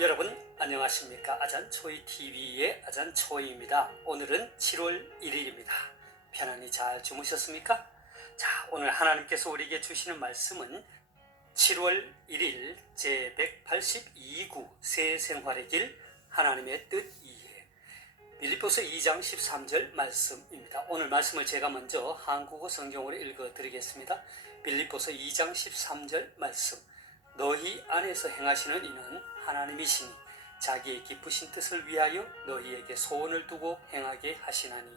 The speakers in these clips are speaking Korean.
여러분 안녕하십니까? 아잔초이TV의 아잔초이입니다. 오늘은 7월 1일입니다. 편안히 잘 주무셨습니까? 자, 오늘 하나님께서 우리에게 주시는 말씀은 7월 1일 제182구 새 생활의 길 하나님의 뜻 이해 빌립보서 2장 13절 말씀입니다. 오늘 말씀을 제가 먼저 한국어 성경으로 읽어드리겠습니다. 빌립보서 2장 13절 말씀. 너희 안에서 행하시는 이는 하나님이시니 자기의 기쁘신 뜻을 위하여 너희에게 소원을 두고 행하게 하시나니.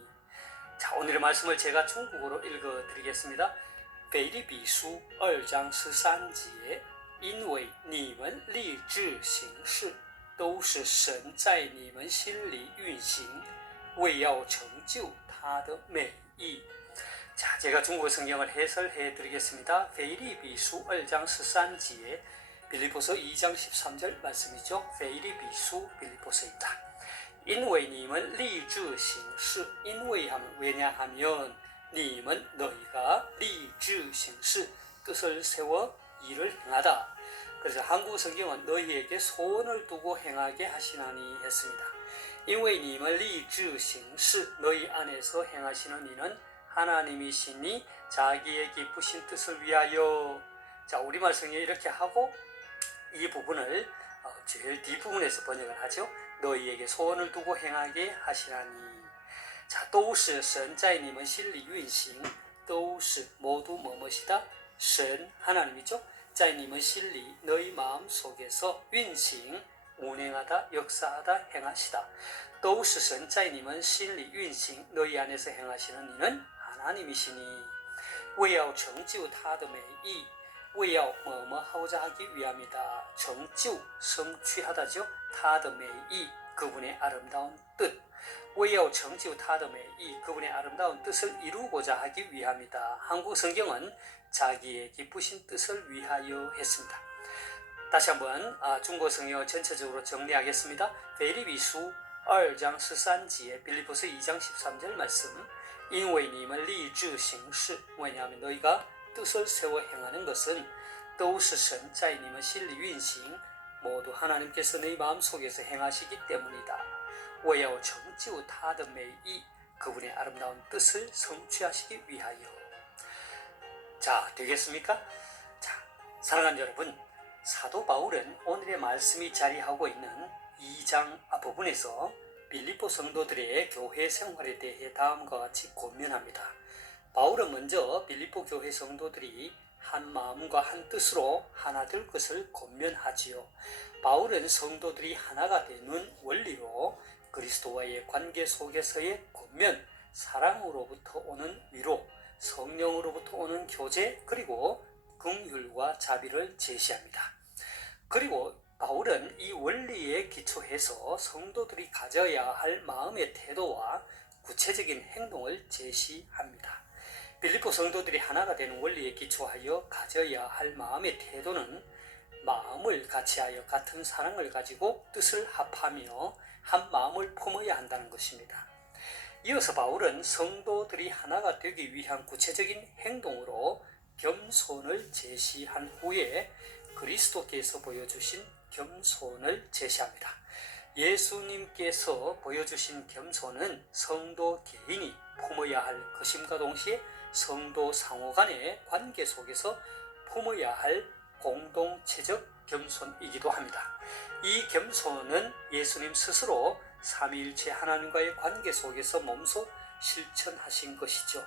자, 오늘의 말씀을 제가 중국어로 읽어드리겠습니다. 腓立比书2章13节因为你们立志行事都是神在你们心里运行为要成就他的美意。 자, 제가 중국어 성경을 해설해 드리겠습니다. 腓立比书2章13节 빌립보서 2장 13절 말씀이죠. 腓立比书 빌립보서입니다. 因为你们立志行事 因为하면 왜냐하면 你们 너희가 立志行事 뜻을 세워 일을 행하다. 그래서 한국 성경은 너희에게 소원을 두고 행하게 하시나니 했습니다. 因为你们立志行事 너희 안에서 행하시는 이는 하나님이시니 자기의 기쁘신 뜻을 위하여. 자, 우리말 성경에 이렇게 하고 이 부분을 제일 뒷부분에서 번역을 하죠. 너희에게 소원을 두고 행하게 하시라니. 자, 都是神在你们心里运行都是 모두 뭐뭇이다? 神 하나님이죠. 在你们心里 너희 마음 속에서 运行 운행하다, 역사하다, 행하시다. 都是神在你们心里运行 너희 안에서 행하시는 이는 하나님이시니 为要成就他的美意为要뭐뭐하고자 하기 위함이다. 정주, 성취하다죠. 他的美意 그분의 아름다운 뜻. 为要成就他的美意 그분의 아름다운 뜻을 이루고자 하기 위함이다. 한국 성경은 자기의 기쁘신 뜻을 위하여 했습니다. 다시 한번 중国성경 전체적으로 정리하겠습니다. 腓立比书2章13节 빌립보서 2장 13절 말씀. 因为你们立志行事 왜냐하면 너희가 뜻을 세워 행하는 것은 都是神在你们心里运行 모두 하나님께서 너희 마음속에서 행하시기 때문이다. 为要成就他的美意 그분의 아름다운 뜻을 성취하시기 위하여. 자, 되겠습니까? 자, 사랑하는 여러분, 사도 바울은 오늘의 말씀이 자리하고 있는 2장 앞부분에서 빌립보 성도들의 교회 생활에 대해 다음과 같이 권면합니다. 바울은 먼저 빌립보 교회 성도들이 한 마음과 한 뜻으로 하나 될 것을 권면하지요. 바울은 성도들이 하나가 되는 원리로 그리스도와의 관계 속에서의 권면, 사랑으로부터 오는 위로, 성령으로부터 오는 교제, 그리고 긍휼과 자비를 제시합니다. 그리고 바울은 이 원리에 기초해서 성도들이 가져야 할 마음의 태도와 구체적인 행동을 제시합니다. 빌립보 성도들이 하나가 되는 원리에 기초하여 가져야 할 마음의 태도는 마음을 같이하여 같은 사랑을 가지고 뜻을 합하며 한 마음을 품어야 한다는 것입니다. 이어서 바울은 성도들이 하나가 되기 위한 구체적인 행동으로 겸손을 제시한 후에 그리스도께서 보여주신 겸손을 제시합니다. 예수님께서 보여주신 겸손은 성도 개인이 품어야 할 것임과 동시에 성도 상호 간의 관계 속에서 품어야 할 공동체적 겸손이기도 합니다. 이 겸손은 예수님 스스로 삼위일체 하나님과의 관계 속에서 몸소 실천하신 것이죠.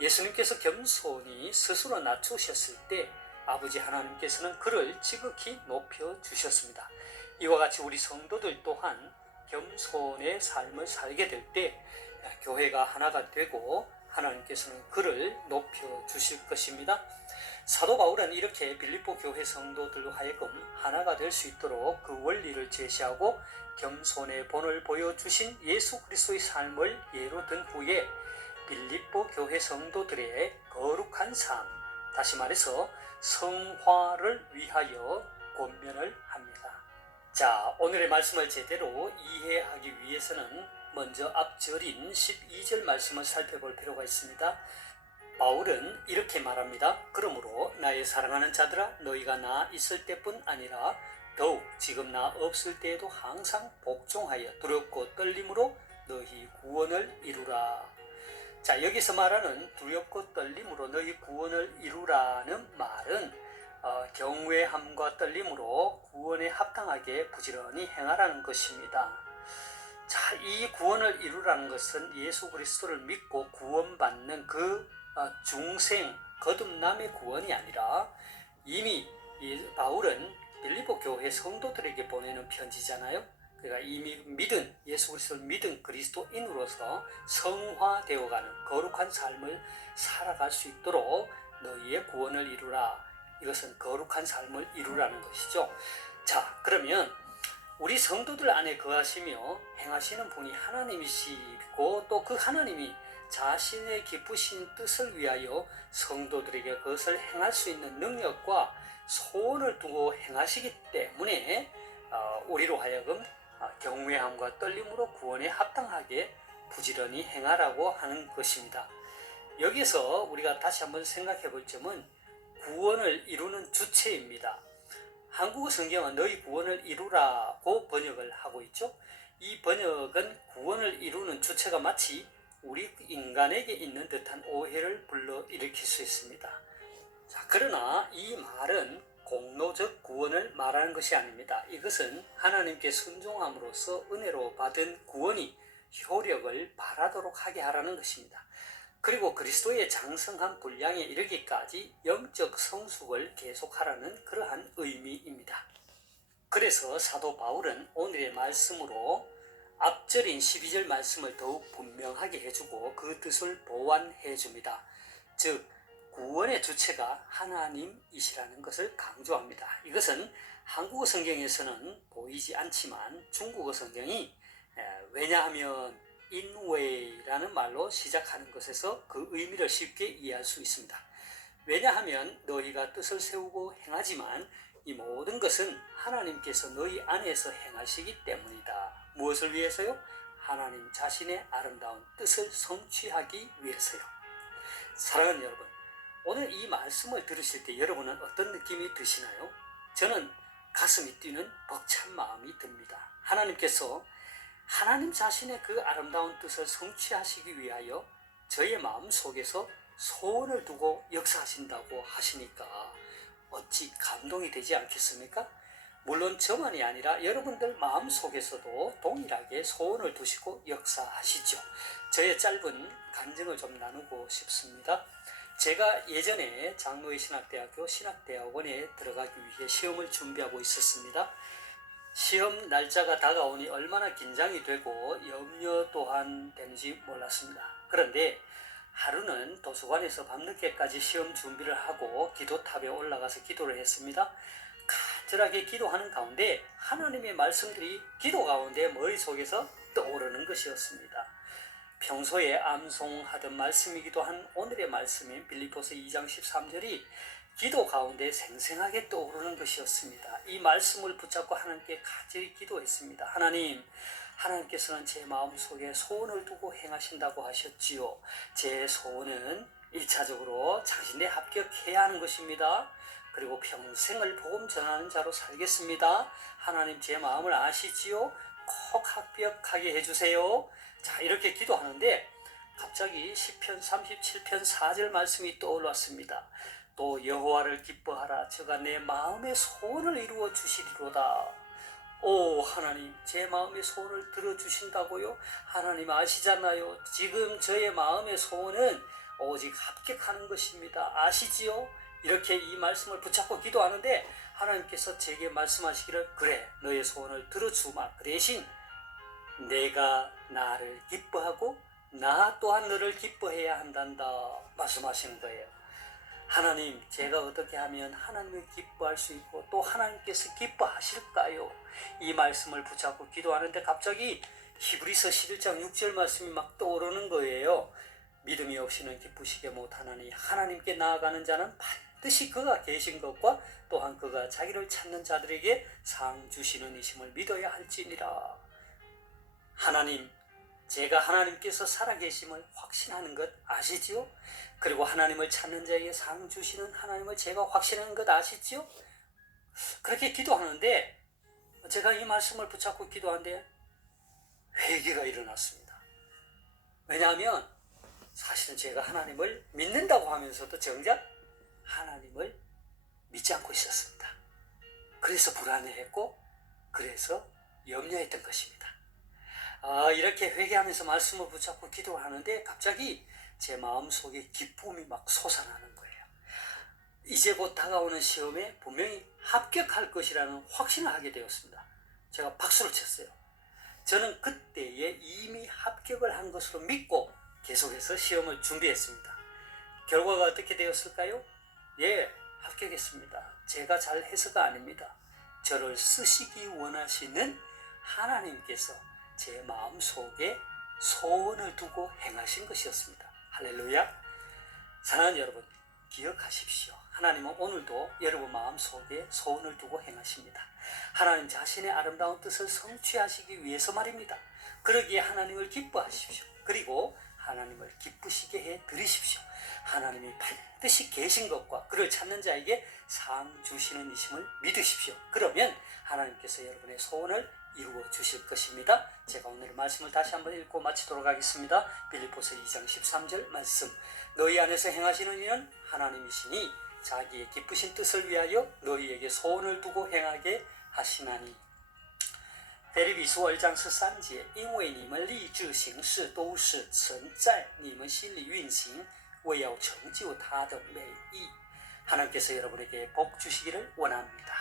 예수님께서 겸손히 스스로 낮추셨을 때 아버지 하나님께서는 그를 지극히 높여주셨습니다. 이와 같이 우리 성도들 또한 겸손의 삶을 살게 될 때 교회가 하나가 되고 하나님께서는 그를 높여주실 것입니다. 사도 바울은 이렇게 빌립보 교회 성도들로 하여금 하나가 될 수 있도록 그 원리를 제시하고 겸손의 본을 보여주신 예수 그리스도의 삶을 예로 든 후에 빌립보 교회 성도들의 거룩한 삶, 다시 말해서 성화를 위하여 권면을 합니다. 자, 오늘의 말씀을 제대로 이해하기 위해서는 먼저 앞절인 12절 말씀을 살펴볼 필요가 있습니다. 바울은 이렇게 말합니다. 그러므로 나의 사랑하는 자들아 너희가 나 있을 때뿐 아니라 더욱 지금 나 없을 때에도 항상 복종하여 두렵고 떨림으로 너희 구원을 이루라. 자, 여기서 말하는 두렵고 떨림으로 너희 구원을 이루라는 말은 경외함과 떨림으로 구원에 합당하게 부지런히 행하라는 것입니다. 자, 이 구원을 이루라는 것은 예수 그리스도를 믿고 구원받는 그 중생 거듭남의 구원이 아니라 이미 바울은 빌립보 교회 성도들에게 보내는 편지잖아요. 그러니까 이미 믿은 예수 그리스도를 믿은 그리스도인으로서 성화되어가는 거룩한 삶을 살아갈 수 있도록 너희의 구원을 이루라. 이것은 거룩한 삶을 이루라는 것이죠. 자, 그러면 우리 성도들 안에 거하시며 행하시는 분이 하나님이시고 또 그 하나님이 자신의 기쁘신 뜻을 위하여 성도들에게 그것을 행할 수 있는 능력과 소원을 두고 행하시기 때문에 우리로 하여금 경외함과 떨림으로 구원에 합당하게 부지런히 행하라고 하는 것입니다. 여기서 우리가 다시 한번 생각해 볼 점은 구원을 이루는 주체입니다. 한국어 성경은 너희 구원을 이루라고 번역을 하고 있죠. 이 번역은 구원을 이루는 주체가 마치 우리 인간에게 있는 듯한 오해를 불러일으킬 수 있습니다. 자, 그러나 이 말은 공로적 구원을 말하는 것이 아닙니다. 이것은 하나님께 순종함으로써 은혜로 받은 구원이 효력을 발하도록 하게 하라는 것입니다. 그리고 그리스도의 장성한 분량에 이르기까지 영적 성숙을 계속하라는 그러한 의미입니다. 그래서 사도 바울은 오늘의 말씀으로 앞절인 12절 말씀을 더욱 분명하게 해주고 그 뜻을 보완해 줍니다. 즉 구원의 주체가 하나님이시라는 것을 강조합니다. 이것은 한국어 성경에서는 보이지 않지만 중국어 성경이 왜냐하면 인웨이라는 말로 시작하는 것에서 그 의미를 쉽게 이해할 수 있습니다. 왜냐하면 너희가 뜻을 세우고 행하지만 이 모든 것은 하나님께서 너희 안에서 행하시기 때문이다. 무엇을 위해서요? 하나님 자신의 아름다운 뜻을 성취하기 위해서요. 사랑하는 여러분, 오늘 이 말씀을 들으실 때 여러분은 어떤 느낌이 드시나요? 저는 가슴이 뛰는 벅찬 마음이 듭니다. 하나님께서 하나님 자신의 그 아름다운 뜻을 성취하시기 위하여 저의 마음 속에서 소원을 두고 역사하신다고 하시니까 어찌 감동이 되지 않겠습니까? 물론 저만이 아니라 여러분들 마음 속에서도 동일하게 소원을 두시고 역사하시죠. 저의 짧은 간증을 좀 나누고 싶습니다. 제가 예전에 장로의 신학대학교 신학대학원에 들어가기 위해 시험을 준비하고 있었습니다. 시험 날짜가 다가오니 얼마나 긴장이 되고 염려 또한 되는지 몰랐습니다. 그런데 하루는 도서관에서 밤늦게까지 시험 준비를 하고 기도탑에 올라가서 기도를 했습니다. 간절하게 기도하는 가운데 하나님의 말씀들이 기도 가운데 머릿속에서 떠오르는 것이었습니다. 평소에 암송하던 말씀이기도 한 오늘의 말씀인 빌립보서 2장 13절이 기도 가운데 생생하게 떠오르는 것이었습니다. 이 말씀을 붙잡고 하나님께 간절히 기도했습니다. 하나님께서는 제 마음속에 소원을 두고 행하신다고 하셨지요. 제 소원은 1차적으로 장신대 합격해야 하는 것입니다. 그리고 평생을 복음 전하는 자로 살겠습니다. 하나님 제 마음을 아시지요? 꼭 합격하게 해주세요. 자, 이렇게 기도하는데 갑자기 시편 37편 4절 말씀이 떠올랐습니다. 또 여호와를 기뻐하라. 저가 내 마음의 소원을 이루어 주시리로다. 오 하나님, 제 마음의 소원을 들어주신다고요? 하나님 아시잖아요. 지금 저의 마음의 소원은 오직 합격하는 것입니다. 아시지요? 이렇게 이 말씀을 붙잡고 기도하는데 하나님께서 제게 말씀하시기를 그래, 너의 소원을 들어주마. 그 대신 내가 나를 기뻐하고 나 또한 너를 기뻐해야 한단다 말씀하시는 거예요. 하나님, 제가 어떻게 하면 하나님을 기뻐할 수 있고 또 하나님께서 기뻐하실까요? 이 말씀을 붙잡고 기도하는데 갑자기 히브리서 11장 6절 말씀이 막 떠오르는 거예요. 믿음이 없이는 기쁘시게 못하나니 하나님께 나아가는 자는 반드시 그가 계신 것과 또한 그가 자기를 찾는 자들에게 상 주시는 이심을 믿어야 할지니라. 하나님, 제가 하나님께서 살아계심을 확신하는 것 아시지요? 그리고 하나님을 찾는 자에게 상 주시는 하나님을 제가 확신하는 것 아시지요? 그렇게 기도하는데 제가 이 말씀을 붙잡고 기도하는데 회개가 일어났습니다. 왜냐하면 사실은 제가 하나님을 믿는다고 하면서도 정작 하나님을 믿지 않고 있었습니다. 그래서 불안해했고 그래서 염려했던 것입니다. 이렇게 회개하면서 말씀을 붙잡고 기도하는데 갑자기 제 마음속에 기쁨이 막 솟아나는 거예요. 이제 곧 다가오는 시험에 분명히 합격할 것이라는 확신을 하게 되었습니다. 제가 박수를 쳤어요. 저는 그때에 이미 합격을 한 것으로 믿고 계속해서 시험을 준비했습니다. 결과가 어떻게 되었을까요? 예, 합격했습니다. 제가 잘해서가 아닙니다. 저를 쓰시기 원하시는 하나님께서 제 마음속에 소원을 두고 행하신 것이었습니다. 할렐루야. 사랑하는 여러분, 기억하십시오. 하나님은 오늘도 여러분 마음속에 소원을 두고 행하십니다. 하나님 자신의 아름다운 뜻을 성취하시기 위해서 말입니다. 그러기에 하나님을 기뻐하십시오. 그리고 하나님을 기쁘시게 해 드리십시오. 하나님이 반드시 계신 것과 그를 찾는 자에게 상 주시는 이심을 믿으십시오. 그러면 하나님께서 여러분의 소원을 이루어 주실 것입니다. 제가 오늘 말씀을 다시 한번 읽고 마치도록 하겠습니다. 빌립보서 2장 13절 말씀. 너희 안에서 행하시는 이는 하나님이시니 자기의 기쁘신 뜻을 위하여 너희에게 소원을 두고 행하게 하시나니.腓立比书2章13节，因为你们立志行事都是曾在你们心里运行，为要成就他的美意。 하나님께서 여러분에게 복 주시기를 원합니다.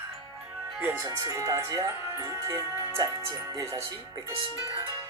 愿神赐福大家，明天再见，내일 다시 뵙겠습니다.